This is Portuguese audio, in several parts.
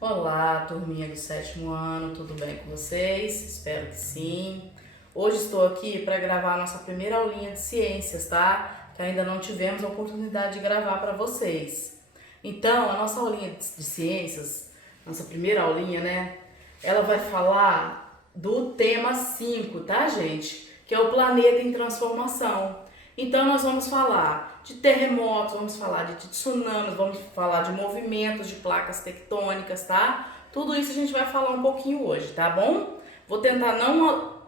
Olá, turminha do sétimo ano, tudo bem com vocês? Espero que sim. Hoje estou aqui para gravar a nossa primeira aulinha de ciências, tá? Que ainda não tivemos a oportunidade de gravar para vocês. Então, a nossa aulinha de ciências, nossa primeira aulinha, né? Ela vai falar do tema 5, tá, gente? Que é o planeta em transformação. Então, nós vamos falar de terremotos, vamos falar de tsunamis, vamos falar de movimentos de placas tectônicas, tá? Tudo isso a gente vai falar um pouquinho hoje, tá bom? Vou tentar não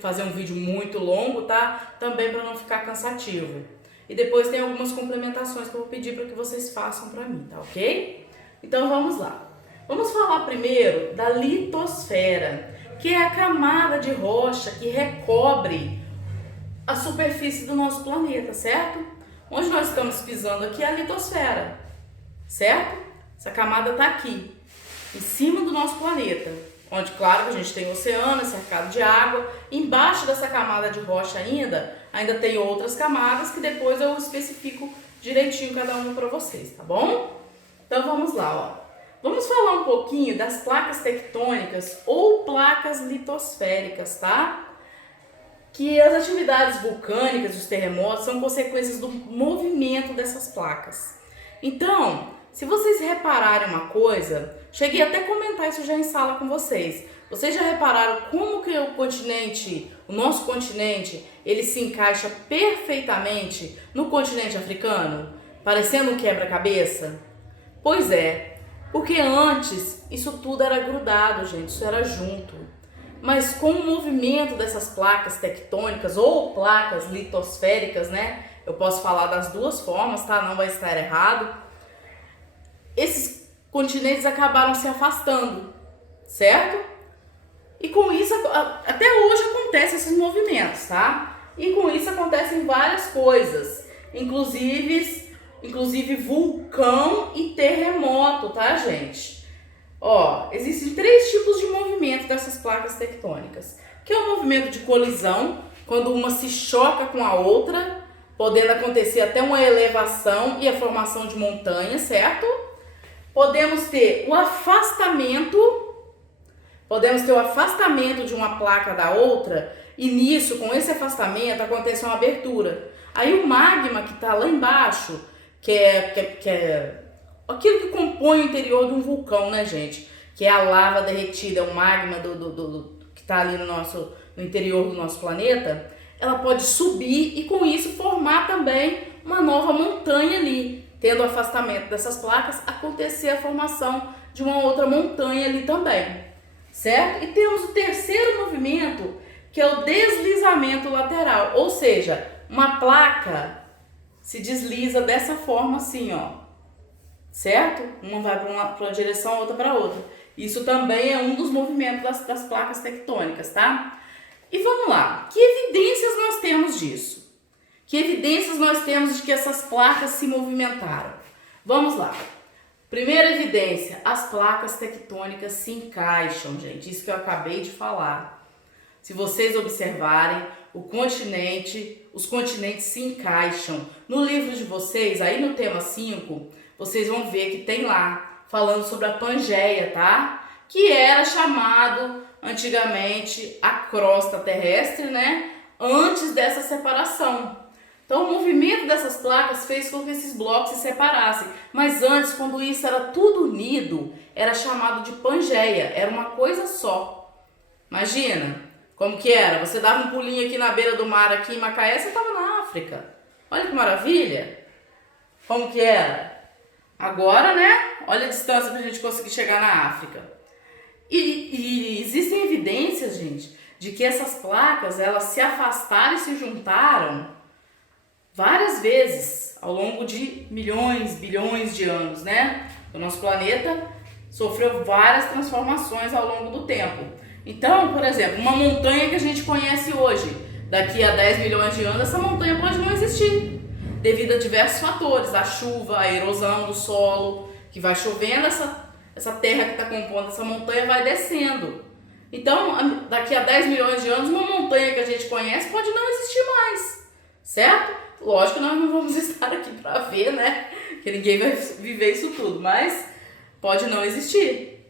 fazer um vídeo muito longo, tá? Também para não ficar cansativo. E depois tem algumas complementações que eu vou pedir para que vocês façam para mim, tá ok? Então vamos lá. Vamos falar primeiro da litosfera, que é a camada de rocha que recobre a superfície do nosso planeta, certo? Onde nós estamos pisando aqui é a litosfera, certo? Essa camada está aqui, em cima do nosso planeta, onde, claro, a gente tem oceano, cercado de água. Embaixo dessa camada de rocha ainda tem outras camadas que depois eu especifico direitinho cada uma para vocês, tá bom? Então vamos lá, ó. Vamos falar um pouquinho das placas tectônicas ou placas litosféricas, tá? Que as atividades vulcânicas, os terremotos, são consequências do movimento dessas placas. Então, se vocês repararem uma coisa, cheguei até a comentar isso já em sala com vocês. Vocês já repararam como que o nosso continente, ele se encaixa perfeitamente no continente africano, parecendo um quebra-cabeça? Pois é, porque antes isso tudo era grudado, gente, isso era junto. Mas com o movimento dessas placas tectônicas ou placas litosféricas, né? Eu posso falar das duas formas, tá? Não vai estar errado. Esses continentes acabaram se afastando, certo? E com isso, até hoje acontecem esses movimentos, tá? E com isso acontecem várias coisas, inclusive vulcão e terremoto, tá, gente? Ó, existem 3 tipos de movimento dessas placas tectônicas, que é o movimento de colisão, quando uma se choca com a outra, podendo acontecer até uma elevação e a formação de montanhas, certo? Podemos ter o afastamento de uma placa da outra, e nisso, com esse afastamento, acontece uma abertura. Aí o magma que está lá embaixo, que é aquilo que compõe o interior de um vulcão, né, gente? Que é a lava derretida, é o magma que está ali no interior do nosso planeta. Ela pode subir e com isso formar também uma nova montanha ali. Tendo o afastamento dessas placas, acontecer a formação de uma outra montanha ali também, certo? E temos o terceiro movimento, que é o deslizamento lateral. Ou seja, uma placa se desliza dessa forma assim, ó. Certo? Uma vai para uma direção, a outra para outra. Isso também é um dos movimentos das placas tectônicas, tá? E vamos lá. Que evidências nós temos disso? Que evidências nós temos de que essas placas se movimentaram? Vamos lá. Primeira evidência, as placas tectônicas se encaixam, gente. Isso que eu acabei de falar. Se vocês observarem, os continentes se encaixam. No livro de vocês, aí no tema 5, vocês vão ver que tem lá, falando sobre a Pangeia, tá? Que era chamado antigamente a crosta terrestre, né? Antes dessa separação. Então o movimento dessas placas fez com que esses blocos se separassem. Mas antes, quando isso era tudo unido, era chamado de Pangeia. Era uma coisa só. Imagina como que era. Você dava um pulinho aqui na beira do mar, aqui em Macaé, você estava na África. Olha que maravilha. Como que era? Agora, né? Olha a distância pra gente conseguir chegar na África. E existem evidências, gente, de que essas placas, elas se afastaram e se juntaram várias vezes ao longo de milhões, bilhões de anos, né? O nosso planeta sofreu várias transformações ao longo do tempo. Então, por exemplo, uma montanha que a gente conhece hoje, daqui a 10 milhões de anos, essa montanha pode não existir, devido a diversos fatores, a chuva, a erosão do solo, que vai chovendo, essa terra que está compondo essa montanha vai descendo. Então, daqui a 10 milhões de anos, uma montanha que a gente conhece pode não existir mais, certo? Lógico que nós não vamos estar aqui para ver, né? Que ninguém vai viver isso tudo, mas pode não existir.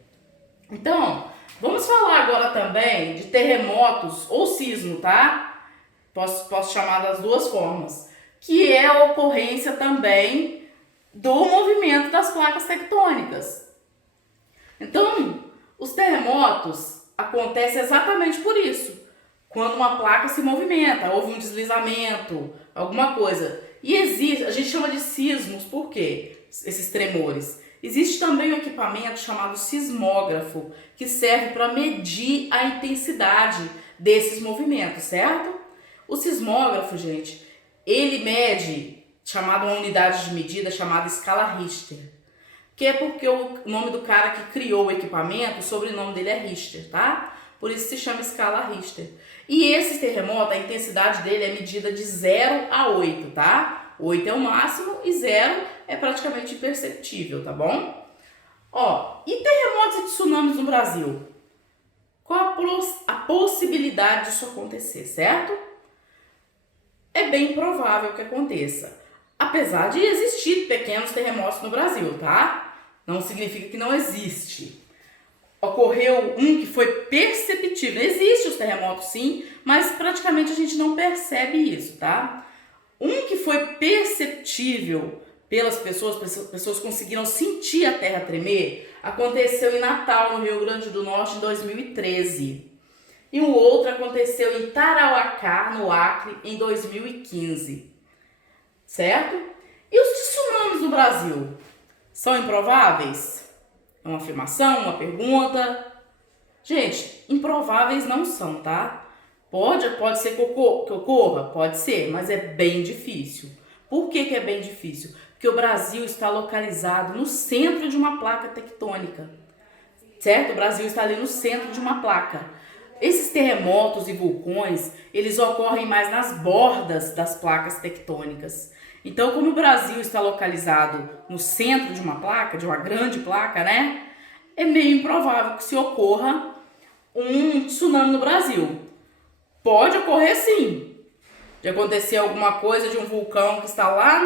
Então, vamos falar agora também de terremotos ou sismo, tá? Posso chamar das duas formas, que é a ocorrência também do movimento das placas tectônicas. Então, os terremotos acontecem exatamente por isso. Quando uma placa se movimenta, houve um deslizamento, alguma coisa. E existe, a gente chama de sismos, por quê? Esses tremores. Existe também um equipamento chamado sismógrafo, que serve para medir a intensidade desses movimentos, certo? O sismógrafo, gente, ele mede, chamado uma unidade de medida chamada escala Richter. Que é porque o nome do cara que criou o equipamento, o sobrenome dele é Richter, tá? Por isso se chama escala Richter. E esse terremoto, a intensidade dele é medida de 0 a 8, tá? 8 é o máximo e 0 é praticamente imperceptível, tá bom? E terremotos e tsunamis no Brasil? Qual a possibilidade disso acontecer, certo? É bem provável que aconteça. Apesar de existir pequenos terremotos no Brasil, tá? Não significa que não existe. Ocorreu um que foi perceptível. Existem os terremotos sim, mas praticamente a gente não percebe isso, tá? Um que foi perceptível pelas pessoas conseguiram sentir a terra tremer, aconteceu em Natal, no Rio Grande do Norte, em 2013. E um outro aconteceu em Tarauacá, no Acre, em 2015. Certo? E os tsunamis no Brasil? São improváveis? É uma afirmação, uma pergunta? Gente, improváveis não são, tá? Pode ser que ocorra? Pode ser, mas é bem difícil. Por que é bem difícil? Porque o Brasil está localizado no centro de uma placa tectônica. Certo? O Brasil está ali no centro de uma placa. Esses terremotos e vulcões, eles ocorrem mais nas bordas das placas tectônicas. Então, como o Brasil está localizado no centro de uma placa, de uma grande placa, né? É meio improvável que se ocorra um tsunami no Brasil. Pode ocorrer sim, de acontecer alguma coisa de um vulcão que está lá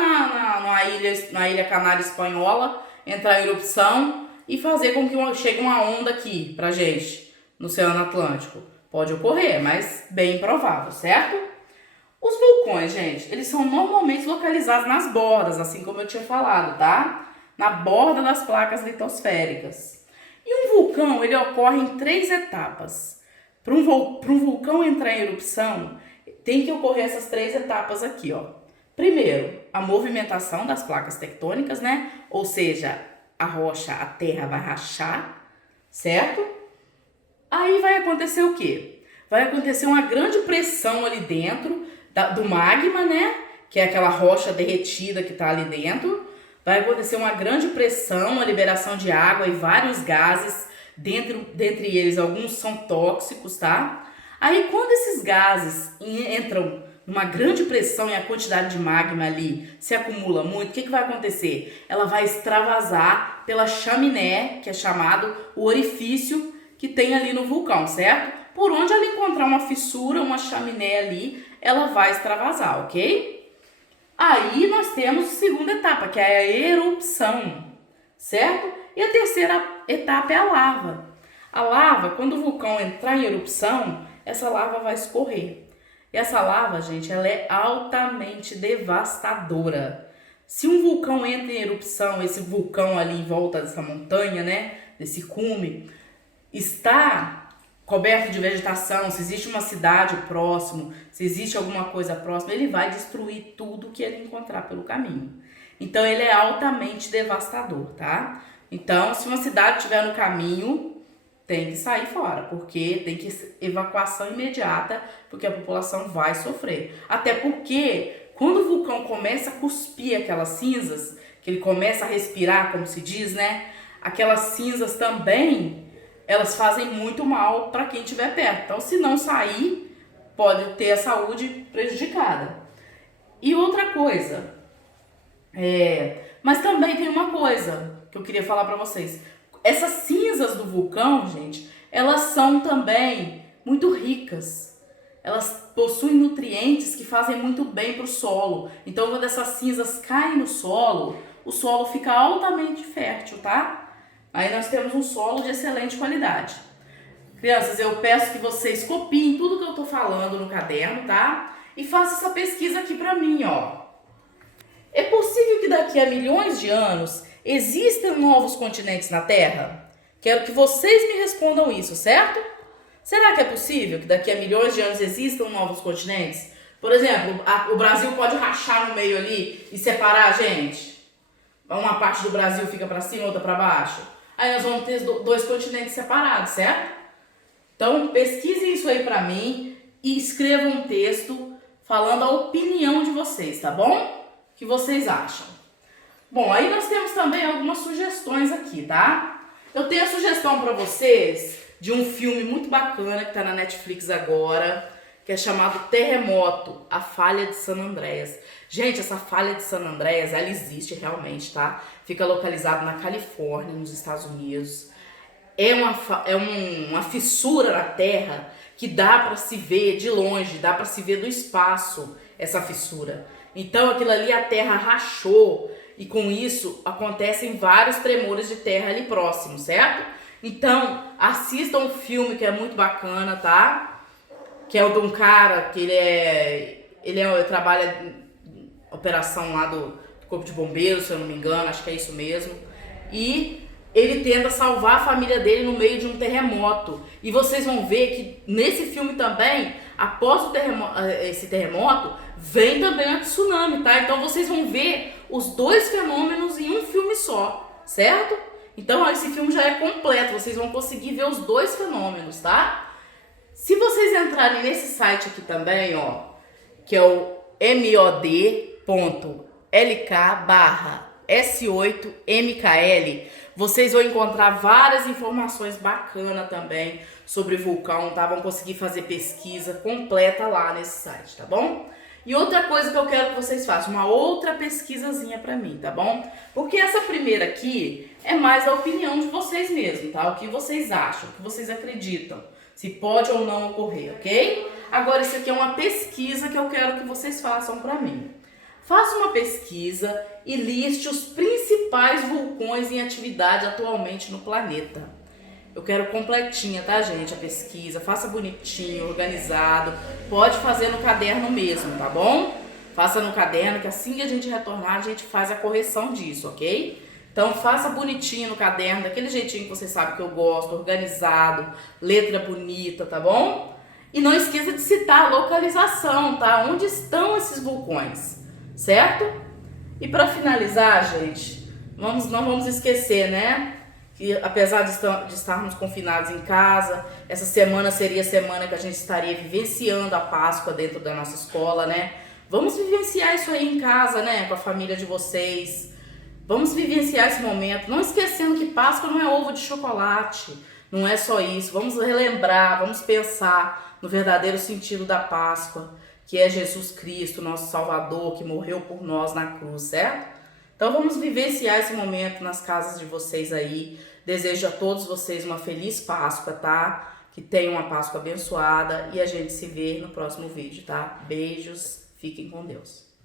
na ilha Canária Espanhola, entrar em erupção e fazer com que chegue uma onda aqui pra gente, no Oceano Atlântico. Pode ocorrer, mas bem improvável, certo? Os vulcões, gente, eles são normalmente localizados nas bordas, assim como eu tinha falado, tá? Na borda das placas litosféricas. E um vulcão, ele ocorre em 3 etapas. Para um vulcão entrar em erupção, tem que ocorrer essas 3 etapas aqui, ó. Primeiro, a movimentação das placas tectônicas, né? Ou seja, a rocha, a terra vai rachar, certo? Aí vai acontecer o quê? Vai acontecer uma grande pressão ali dentro do magma, né? Que é aquela rocha derretida que está ali dentro. Vai acontecer uma grande pressão, a liberação de água e vários gases. Dentre eles, alguns são tóxicos, tá? Aí, quando esses gases entram numa grande pressão e a quantidade de magma ali se acumula muito, o que vai acontecer? Ela vai extravasar pela chaminé, que é chamado o orifício que tem ali no vulcão, certo? Por onde ela encontrar uma fissura, uma chaminé ali, ela vai extravasar, ok? Aí nós temos a segunda etapa, que é a erupção, certo? E a terceira etapa é a lava. A lava, quando o vulcão entrar em erupção, essa lava vai escorrer. E essa lava, gente, ela é altamente devastadora. Se um vulcão entra em erupção, esse vulcão ali em volta dessa montanha, né, desse cume, está coberto de vegetação, se existe uma cidade próximo, se existe alguma coisa próxima, ele vai destruir tudo que ele encontrar pelo caminho. Então, ele é altamente devastador, tá? Então, se uma cidade estiver no caminho, tem que sair fora, porque tem que evacuação imediata, porque a população vai sofrer. Até porque, quando o vulcão começa a cuspir aquelas cinzas, que ele começa a respirar, como se diz, né? Aquelas cinzas também, elas fazem muito mal para quem estiver perto. Então, se não sair, pode ter a saúde prejudicada. E outra coisa, mas também tem uma coisa que eu queria falar para vocês. Essas cinzas do vulcão, gente, elas são também muito ricas. Elas possuem nutrientes que fazem muito bem para o solo. Então, quando essas cinzas caem no solo, o solo fica altamente fértil, tá? Aí nós temos um solo de excelente qualidade. Crianças, eu peço que vocês copiem tudo que eu tô falando no caderno, tá? E façam essa pesquisa aqui pra mim, ó. É possível que daqui a milhões de anos existam novos continentes na Terra? Quero que vocês me respondam isso, certo? Será que é possível que daqui a milhões de anos existam novos continentes? Por exemplo, o Brasil pode rachar no meio ali e separar a gente? Uma parte do Brasil fica para cima, outra para baixo. Aí nós vamos ter dois continentes separados, certo? Então pesquisem isso aí para mim e escrevam um texto falando a opinião de vocês, tá bom? O que vocês acham? Bom, aí nós temos também algumas sugestões aqui, tá? Eu tenho a sugestão para vocês de um filme muito bacana que tá na Netflix agora, que é chamado Terremoto, a Falha de San Andreas. Gente, essa falha de San Andreas, ela existe realmente, tá? Fica localizado na Califórnia, nos Estados Unidos. É uma fissura na Terra que dá para se ver de longe, dá para se ver do espaço essa fissura. Então aquilo ali a Terra rachou e com isso acontecem vários tremores de terra ali próximo, certo? Então assistam um filme que é muito bacana, tá? Que é o de um cara que ele trabalha em operação lá do Corpo de Bombeiros, se eu não me engano, acho que é isso mesmo. E ele tenta salvar a família dele no meio de um terremoto. E vocês vão ver que nesse filme também, após esse terremoto, vem também a tsunami, tá? Então vocês vão ver os dois fenômenos em um filme só, certo? Então esse filme já é completo, vocês vão conseguir ver os dois fenômenos, tá? Se vocês entrarem nesse site aqui também, ó, que é o mod.lk/S8MKL, vocês vão encontrar várias informações bacanas também sobre vulcão, tá? Vão conseguir fazer pesquisa completa lá nesse site, tá bom? E outra coisa que eu quero que vocês façam, uma outra pesquisazinha pra mim, tá bom? Porque essa primeira aqui é mais a opinião de vocês mesmos, tá? O que vocês acham, o que vocês acreditam, se pode ou não ocorrer, ok? Agora, isso aqui é uma pesquisa que eu quero que vocês façam pra mim. Faça uma pesquisa e liste os principais vulcões em atividade atualmente no planeta. Eu quero completinha, tá, gente, a pesquisa. Faça bonitinho, organizado. Pode fazer no caderno mesmo, tá bom? Faça no caderno, que assim que a gente retornar, a gente faz a correção disso, ok? Então, faça bonitinho no caderno, daquele jeitinho que você sabe que eu gosto, organizado, letra bonita, tá bom? E não esqueça de citar a localização, tá? Onde estão esses vulcões, certo? E para finalizar, gente, não vamos esquecer, né? Que apesar de estarmos confinados em casa, essa semana seria a semana que a gente estaria vivenciando a Páscoa dentro da nossa escola, né? Vamos vivenciar isso aí em casa, né? Com a família de vocês. Vamos vivenciar esse momento, não esquecendo que Páscoa não é ovo de chocolate, não é só isso. Vamos relembrar, vamos pensar no verdadeiro sentido da Páscoa, que é Jesus Cristo, nosso Salvador, que morreu por nós na cruz, certo? Então vamos vivenciar esse momento nas casas de vocês aí. Desejo a todos vocês uma feliz Páscoa, tá? Que tenham uma Páscoa abençoada e a gente se vê no próximo vídeo, tá? Beijos, fiquem com Deus.